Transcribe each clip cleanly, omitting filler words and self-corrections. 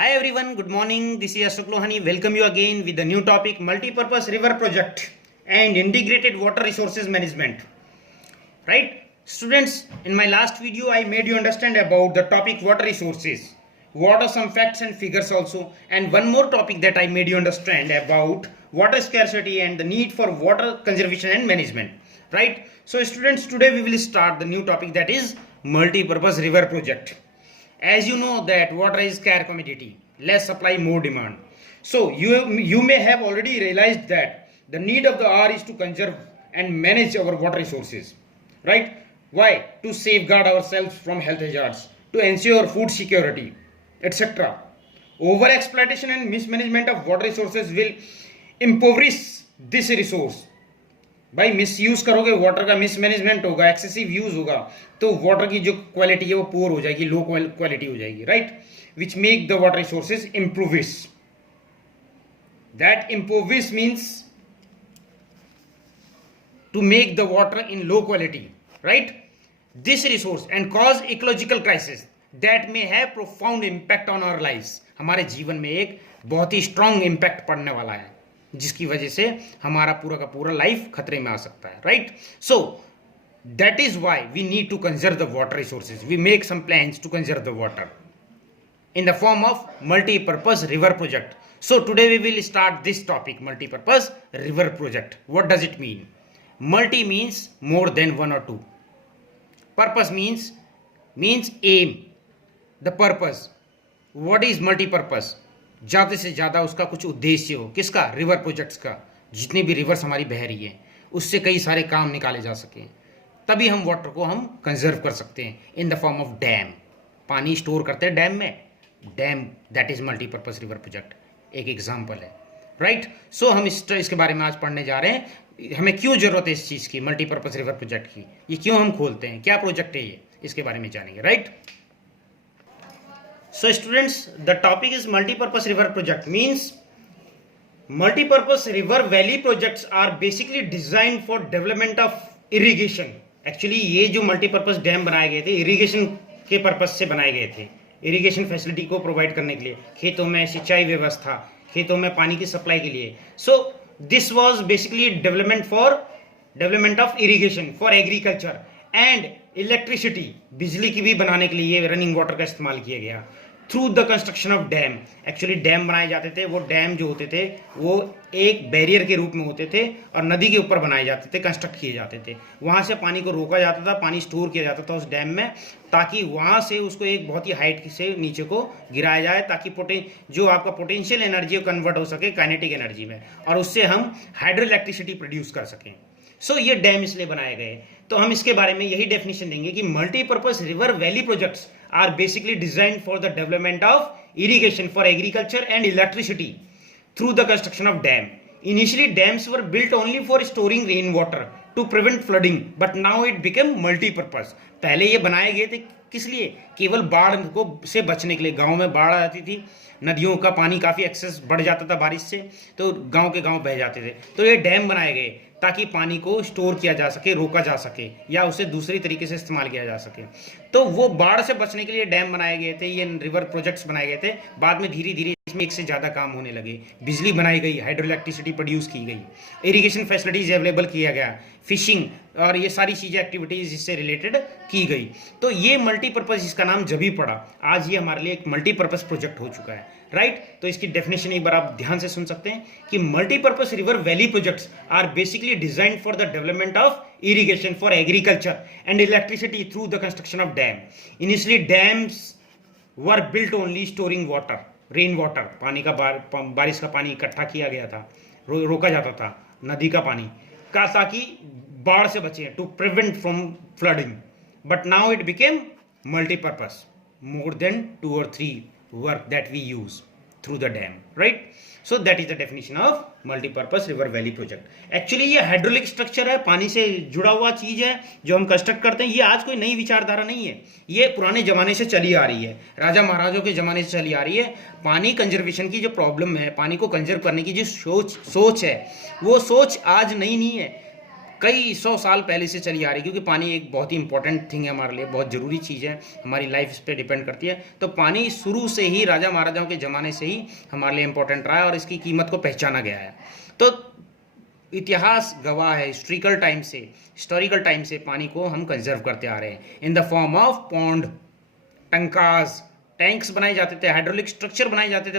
Hi everyone, good morning. This is Ashok Lohani. Welcome you again with the new topic Multi-Purpose River Project and Integrated Water Resources Management. Right? Students, in my last video I made you understand about the topic water resources. What are some facts and figures also, and one more topic that I made you understand about water scarcity and the need for water conservation and management. Right? So students, today we will start the new topic, that is Multi-Purpose River Project. As you know that water is scarce commodity, less supply, more demand. So you may have already realized that the need of the hour is to conserve and manage our water resources, right? Why? To safeguard ourselves from health hazards, to ensure food security, etc. Over exploitation and mismanagement of water resources will impoverish this resource. भाई miss use करोगे water का, mismanagement होगा, excessive use होगा, तो water की जो quality है वो पुअर हो जाएगी, लो क्वालिटी हो जाएगी, right? Which make the water resources improvise. That improvise means to make the water in low quality, right? This resource and cause ecological crisis that may have profound impact on our lives. हमारे जीवन में एक बहुत ही strong impact पड़ने वाला है, जिसकी वजह से हमारा पूरा का पूरा लाइफ खतरे में आ सकता है, right? So that is why we need to conserve the water resources. We make some plans to conserve the water in the form of multi-purpose river project. So today we will start this topic, multi-purpose river project. What does it mean? Multi means more than one or two. Purpose means aim, the purpose. What is multi-purpose? ज़्यादा से ज़्यादा उसका कुछ उद्देश्य हो. किसका? River projects का. जितनी भी रिवर्स हमारी बह रही है उससे कई सारे काम निकाले जा सकें, तभी हम वाटर को हम कंजर्व कर सकते हैं in the form of dam. पानी स्टोर करते हैं डैम में, dam that is multipurpose river project एक एग्जाम्पल है, राइट? सो हम इसके बारे में आज पढ़ने जा रहे हैं. हमें क्यों जरूरत है इस चीज़ की, मल्टीपर्पज रिवर प्रोजेक्ट की, ये क्यों हम खोलते हैं, क्या प्रोजेक्ट है ये, इसके बारे में जानेंगे, right? So students, the topic is multi-purpose river project. Means multi-purpose river valley projects are basically designed for development of irrigation. Actually ये जो multi-purpose डैम बनाए गए थे इरिगेशन के पर्पस से बनाए गए थे, इरिगेशन फैसिलिटी को प्रोवाइड करने के लिए, खेतों में सिंचाई व्यवस्था, खेतों में पानी की सप्लाई के लिए. So this was basically development of irrigation for agriculture and electricity. बिजली की भी बनाने के लिए रनिंग वाटर का इस्तेमाल किया गया through the construction of dam. Actually dam बनाए जाते थे, वो डैम जो होते थे वो एक बैरियर के रूप में होते थे और नदी के ऊपर बनाए जाते थे, कंस्ट्रक्ट किए जाते थे. वहाँ से पानी को रोका जाता था, पानी स्टोर किया जाता था उस डैम में, ताकि वहाँ से उसको एक बहुत ही हाइट से नीचे को गिराया जाए, ताकि जो आपका पोटेंशियल एनर्जी है कन्वर्ट हो सके काइनेटिक एनर्जी में, और उससे हम हाइड्रो इलेक्ट्रिसिटी प्रोड्यूस कर सकें. सो ये डैम इसलिए बनाए गए. तो हम इसके बारे में यही डेफिनेशन देंगे कि multipurpose river valley projects are basically designed for the development of irrigation for agriculture and electricity through the construction of dam. Initially dams were built only for storing rain water to prevent flooding, but now it become multipurpose. पहले ये बनाए गए थे किस लिए? केवल बाढ़ को से बचने के लिए. गाँव में बाढ़ आ जाती थी, नदियों का पानी काफ़ी एक्सेस बढ़ जाता था बारिश से, तो गांव के गांव बह जाते थे. तो ये डैम बनाए गए ताकि पानी को स्टोर किया जा सके, रोका जा सके, या उसे दूसरी तरीके से इस्तेमाल किया जा सके. तो वो बाढ़ से बचने के लिए डैम बनाए गए थे, ये रिवर प्रोजेक्ट्स बनाए गए थे. बाद में धीरे धीरे इसमें एक से ज़्यादा काम होने लगे, बिजली बनाई गई, हाइड्रो इलेक्ट्रिसिटी प्रोड्यूस की गई, इरिगेशन फैसिलिटीज़ अवेलेबल किया गया, फिशिंग और ये सारी चीज़ें एक्टिविटीज़ इससे रिलेटेड की गई. तो ये मल्टीपर्पज़, इसका नाम जब ही पड़ा, आज ये हमारे लिए एक मल्टीपर्पज़ प्रोजेक्ट हो चुका है, राइट? तो इसकी डेफिनेशन एक बार आप ध्यान से सुन सकते हैं कि multipurpose river valley projects are basically designed for the development of irrigation for agriculture and electricity through the construction of dam. Initially dams were built only storing water, rain water, पानी का बारिश का पानी इकट्ठा किया गया था, रोका जाता था नदी का पानी का, ताकि बाढ़ से बचे, to prevent from flooding. But now it became multipurpose, more than 2 or 3 work that we use through the dam, right? So that is the definition of multi-purpose river valley project. Actually ये hydraulic structure है, पानी से जुड़ा हुआ चीज है जो हम कंस्ट्रक्ट करते हैं. ये आज कोई नई विचारधारा नहीं है, ये पुराने जमाने से चली आ रही है, राजा महाराजों के जमाने से चली आ रही है. पानी कंजर्वेशन की जो प्रॉब्लम है, पानी को कंजर्व करने की जो सोच है, वो सोच आज नई नहीं है. कई 100 साल पहले से चली आ रही, क्योंकि पानी एक बहुत ही इंपॉर्टेंट थिंग है हमारे लिए, बहुत ज़रूरी चीज़ है, हमारी लाइफ इस पर डिपेंड करती है। तो पानी शुरू से ही, राजा महाराजाओं के ज़माने से ही हमारे लिए इंपॉर्टेंट रहा है और इसकी कीमत को पहचाना गया है। तो इतिहास गवाह है, हिस्टोरिकल टाइम से पानी को हम कंजर्व करते आ रहे हैं in the form of pond, टंकास, टैंक्स बनाए जाते थे, हाइड्रोलिक स्ट्रक्चर बनाए जाते थे।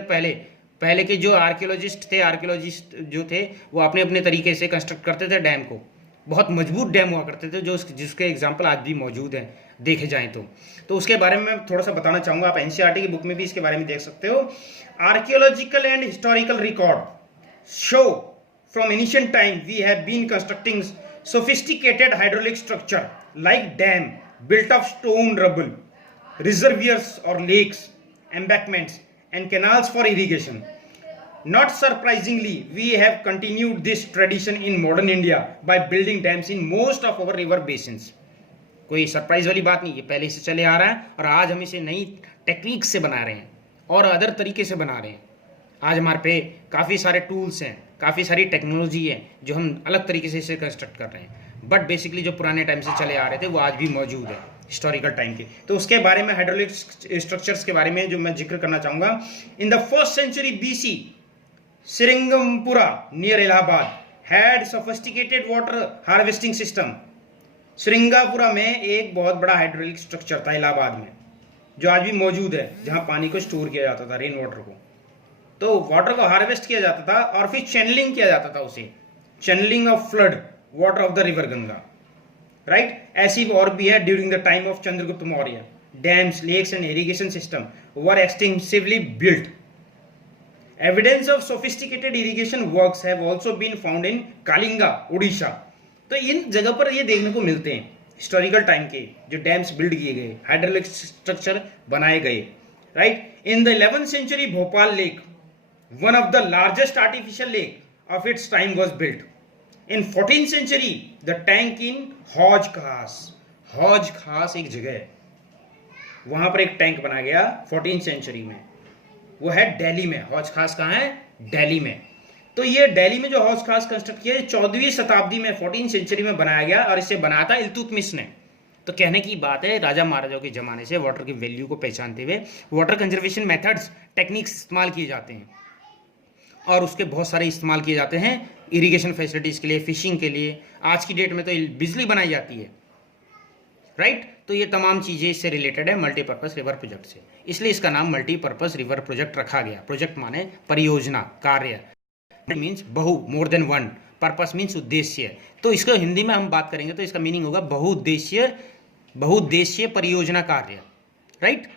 पहले के जो आर्कियोलॉजिस्ट जो थे वो अपने अपने तरीके से कंस्ट्रक्ट करते थे डैम को, बहुत मजबूत डैम हुआ करते थे, जिसके एग्जाम्पल आज भी मौजूद हैं देखे जाएं तो उसके बारे में मैं थोड़ा सा बताना चाहूँगा। आप एनसीईआरटी की बुक में भी इसके बारे में देख सकते हो। Archaeological and historical record show from ancient time we have been constructing sophisticated hydraulic structure like dam built of stone rubble, reservoirs or lakes, embankments and canals for irrigation. Not surprisingly, we have continued this tradition in modern India by building dams in most of our river basins. कोई surprise वाली बात नहीं, ये पहले से चले आ रहा है और आज हम इसे नई टेक्निक से बना रहे हैं और अदर तरीके से बना रहे हैं। आज हमारे पे काफ़ी सारे टूल्स हैं, काफ़ी सारी टेक्नोलॉजी है जो हम अलग तरीके से इसे कंस्ट्रक्ट कर रहे हैं, बट बेसिकली जो पुराने टाइम से चले आ रहे थे वो आज भी मौजूद है हिस्टोरिकल टाइम के। तो उसके बारे में, हाइड्रोलिक स्ट्रक्चर्स के बारे में जो मैं जिक्र करना चाहूँगा। In the 1st century BC, Shringampura near Allahabad had sophisticated water harvesting system. Shringapura में एक बहुत बड़ा हाइड्रोलिक स्ट्रक्चर था इलाहाबाद में, जो आज भी मौजूद है, जहाँ पानी को स्टोर किया जाता था, रेन वाटर को। तो वाटर को हार्वेस्ट किया जाता था और फिर चैनलिंग किया जाता था उसे, channelling of flood water of the river Ganga, right. ऐसी और भी है during the time of Chandragupta Maurya. Dams, lakes and irrigation system were extensively built. Evidence of sophisticated irrigation works have also been found in Kalinga, Orissa. तो इन जगह पर ये देखने को मिलते हैं हिस्टोरिकल टाइम के जो डैम्स बिल्ड किए गए, हाइड्रोलिक स्ट्रक्चर बनाए गए, right. In the 11th century Bhopal lake, one of the largest artificial lake of its time, was built. In 14th century, the tank in हौज खास एक जगह है, वहां पर एक टैंक बनाया गया 14th century में, वो है दिल्ली में। हौज खास कहाँ है? दिल्ली में। तो ये दिल्ली में जो हौज खास कंस्ट्रक्ट किया 14वीं शताब्दी में, 14th century में बनाया गया और इसे बनाया था इल्तुतमिश ने। तो कहने की बात है, राजा महाराजाओं के जमाने से वाटर की वैल्यू को पहचानते हुए वाटर कंजर्वेशन मेथड्स, टेक्निक्स इस्तेमाल किए जाते हैं और उसके बहुत सारे इस्तेमाल किए जाते हैं इरिगेशन फैसिलिटीज़ के लिए, फिशिंग के लिए। आज की डेट में तो बिजली बनाई जाती है, राइट। तो ये तमाम चीज़ें इससे रिलेटेड है मल्टीपर्पज़ रिवर प्रोजेक्ट से, इसलिए इसका नाम मल्टीपर्पज़ रिवर प्रोजेक्ट रखा गया। प्रोजेक्ट माने परियोजना, कार्य, मीन्स बहु, more than one, purpose means उद्देश्य। तो इसको हिंदी में हम बात करेंगे तो इसका मीनिंग होगा बहुउद्देश्य परियोजना कार्य, राइट।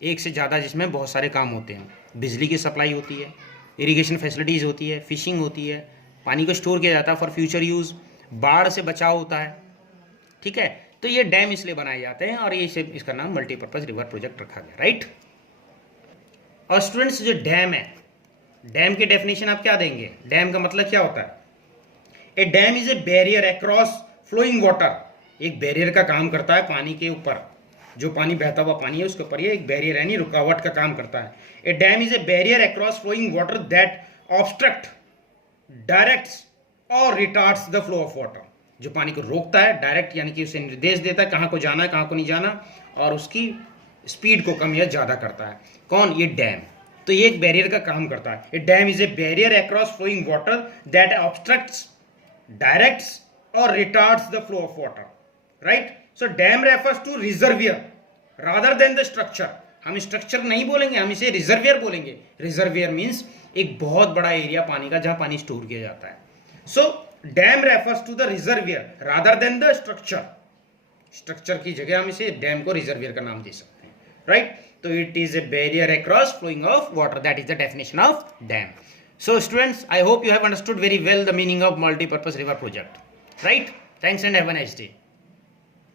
एक से ज़्यादा, जिसमें बहुत सारे काम होते हैं। बिजली की सप्लाई होती है, इरिगेशन फैसिलिटीज़ होती है, फिशिंग होती है, पानी को स्टोर किया जाता है फॉर फ्यूचर यूज़, बाढ़ से बचाव होता है, ठीक है। तो ये डैम इसलिए बनाए जाते हैं और ये इसका नाम मल्टीपर्पज़ रिवर प्रोजेक्ट रखा गया, राइट। और स्टूडेंट्स, जो डैम है, डैम की डेफिनेशन आप क्या देंगे? डैम का मतलब क्या होता है? A dam is a barrier across flowing water. एक बैरियर का काम करता है पानी के ऊपर, जो पानी बहता हुआ पानी है उसके ऊपर ये एक बैरियर यानी रुकावट का काम करता है। A dam is a barrier across flowing water that obstruct, directs और retards the flow of water. जो पानी को रोकता है, डायरेक्ट यानी कि उसे निर्देश देता है कहाँ को जाना है, कहाँ को नहीं जाना, और उसकी स्पीड को कम या ज़्यादा करता है। कौन? ये डैम। तो ये एक बैरियर का काम करता है। A dam is a barrier across flowing water that obstructs, directs और retards the flow of water, right. So dam refers to reservoir rather than the structure. हम स्ट्रक्चर नहीं बोलेंगे, हम इसे रिजर्वियर बोलेंगे। रिजर्वियर मीन्स एक बहुत बड़ा एरिया पानी का जहां पानी स्टोर किया जाता है। So dam refers to the reservoir rather than the structure. Structure की जगह हम इसे डैम को रिजर्वियर का नाम दे सकते हैं, राइट। तो it is a barrier across flowing of water, that is the definition of dam. So students, I hope you have understood very well the meaning of multi-purpose river project, right? Thanks and have a nice day.